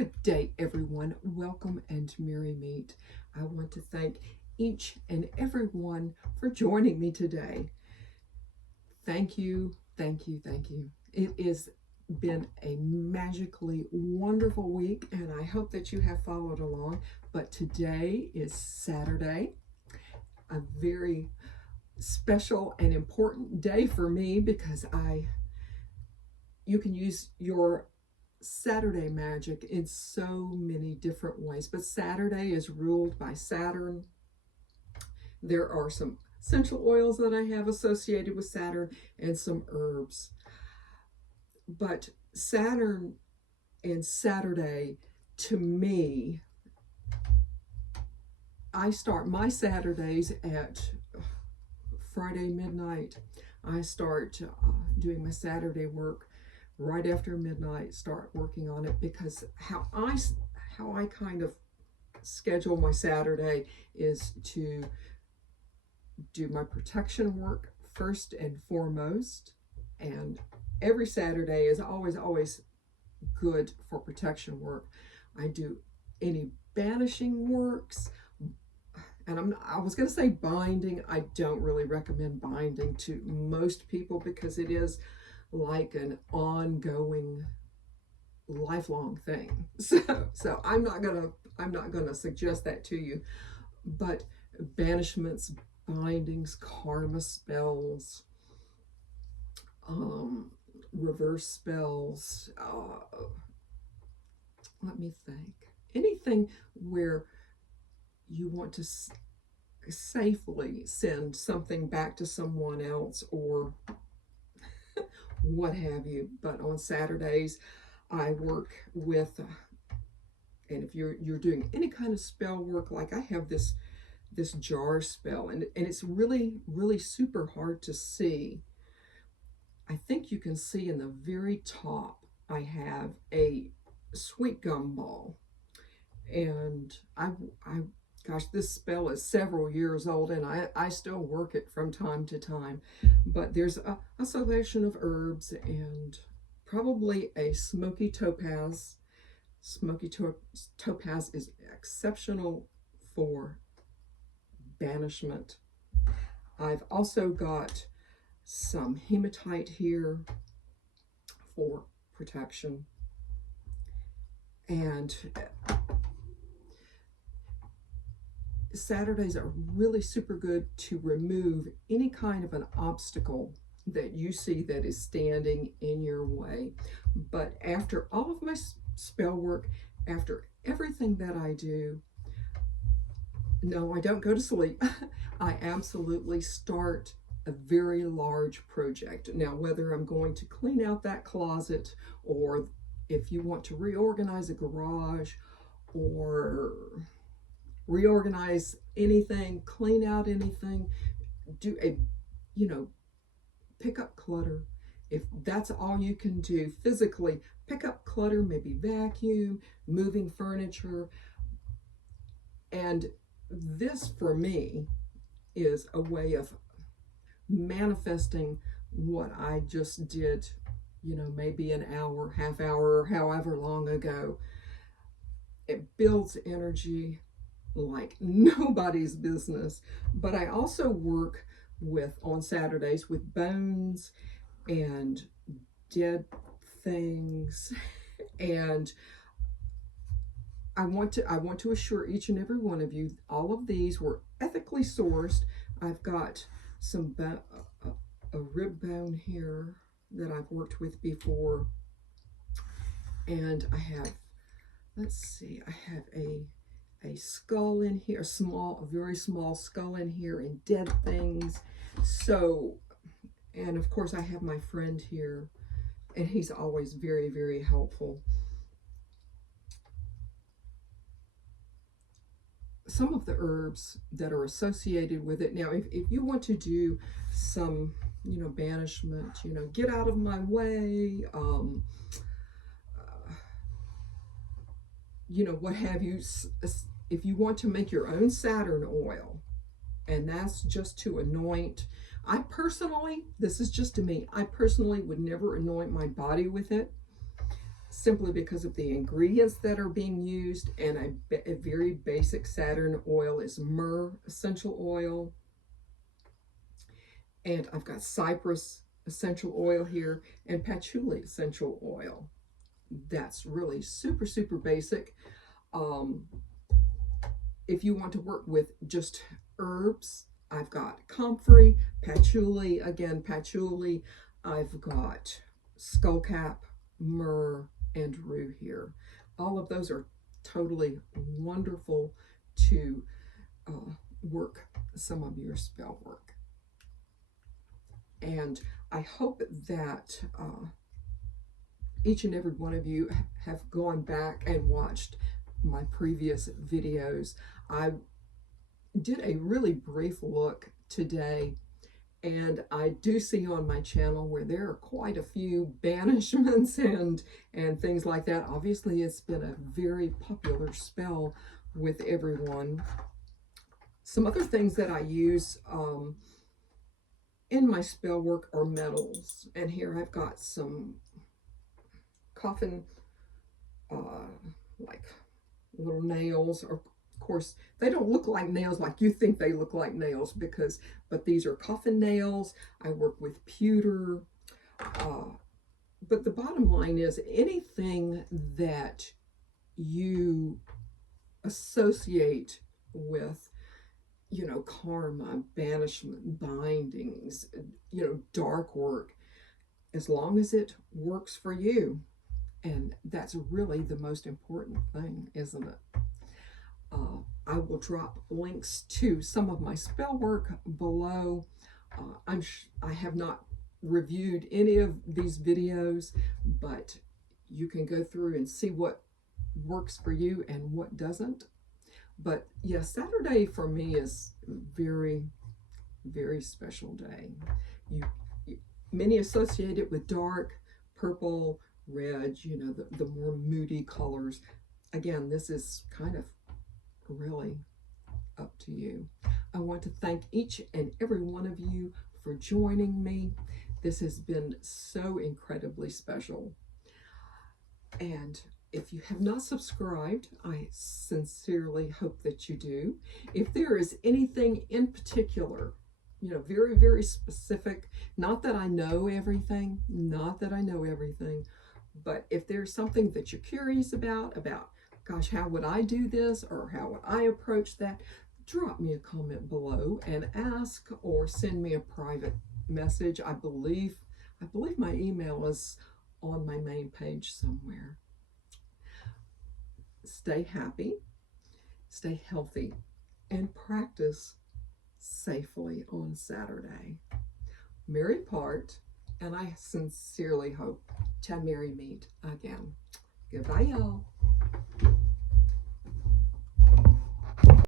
Good day, everyone. Welcome and merry meet. I want to thank each and every one for joining me today. Thank you, thank you, thank you. It has been a magically wonderful week, and I hope that you have followed along. But today is Saturday, a very special and important day for me because you can use your Saturday magic in so many different ways, but Saturday is ruled by Saturn. There are some essential oils that I have associated with Saturn and some herbs. But Saturn and Saturday, to me, I start my Saturdays at Friday midnight. I start doing my Saturday work right after midnight, start working on it, because how I kind of schedule my Saturday is to do my protection work first and foremost. And every Saturday is always good for protection work. I do any banishing works, and I was going to say binding. I don't really recommend binding to most people because it is like an ongoing, lifelong thing. So I'm not gonna suggest that to you. But banishments, bindings, karma spells, reverse spells. Let me think. Anything where you want to safely send something back to someone else or what have you. But on Saturdays, I work with, and if you're doing any kind of spell work, like I have this jar spell, and it's really super hard to see. I think you can see in the very top, I have a sweet gum ball, and gosh, this spell is several years old, and I still work it from time to time. But there's a selection of herbs and probably a smoky topaz. Topaz is exceptional for banishment. I've also got some hematite here for protection. And Saturdays are really super good to remove any kind of an obstacle that you see that is standing in your way. But after all of my spell work, after everything that I do, no, I don't go to sleep. I absolutely start a very large project. Now, whether I'm going to clean out that closet, or if you want to reorganize a garage, or reorganize anything, clean out anything, do pick up clutter. If that's all you can do physically, pick up clutter, maybe vacuum, moving furniture. And this, for me, is a way of manifesting what I just did, maybe an hour, half hour, or however long ago. It builds energy like nobody's business. But I also work on Saturdays with bones and dead things, and I want to assure each and every one of you, all of these were ethically sourced. I've got a rib bone here that I've worked with before, and I have, I have a skull in here, a very small skull in here, and dead things. So, and of course I have my friend here, and he's always very helpful. Some of the herbs that are associated with it. Now, if you want to do some, banishment, get out of my way, what have you, if you want to make your own Saturn oil, and that's just to anoint. I personally, this is just to me, I personally would never anoint my body with it. simply because of the ingredients that are being used. And a very basic Saturn oil is myrrh essential oil. And I've got cypress essential oil here and patchouli essential oil. That's really super, super basic. If you want to work with just herbs, I've got comfrey, patchouli, again, patchouli. I've got skullcap, myrrh, and rue here. All of those are totally wonderful to work some of your spell work. And I hope that each and every one of you have gone back and watched my previous videos. I did a really brief look today, and I do see on my channel where there are quite a few banishments and things like that. Obviously, it's been a very popular spell with everyone. Some other things that I use in my spell work are metals, and here I've got some coffin like little nails. Or of course they don't look like nails like you think they look like nails, but these are coffin nails. I work with pewter, but the bottom line is anything that you associate with, you know, karma, banishment, bindings, you know, dark work, as long as it works for you. And that's really the most important thing, isn't it? I will drop links to some of my spell work below. I have not reviewed any of these videos, but you can go through and see what works for you and what doesn't. But yes, Saturday for me is very, very special day. Many associate it with dark, purple, red, you know, the more moody colors. Again, this is kind of really up to you. I want to thank each and every one of you for joining me. This has been so incredibly special. And if you have not subscribed, I sincerely hope that you do. If there is anything in particular, you know, very, very specific, not that I know everything, but if there's something that you're curious about, gosh, how would I do this, or how would I approach that, drop me a comment below and ask, or send me a private message. I believe my email is on my main page somewhere. Stay happy, stay healthy, and practice safely on Saturday. Merry part, and I sincerely hope to merry meet again. Goodbye, y'all.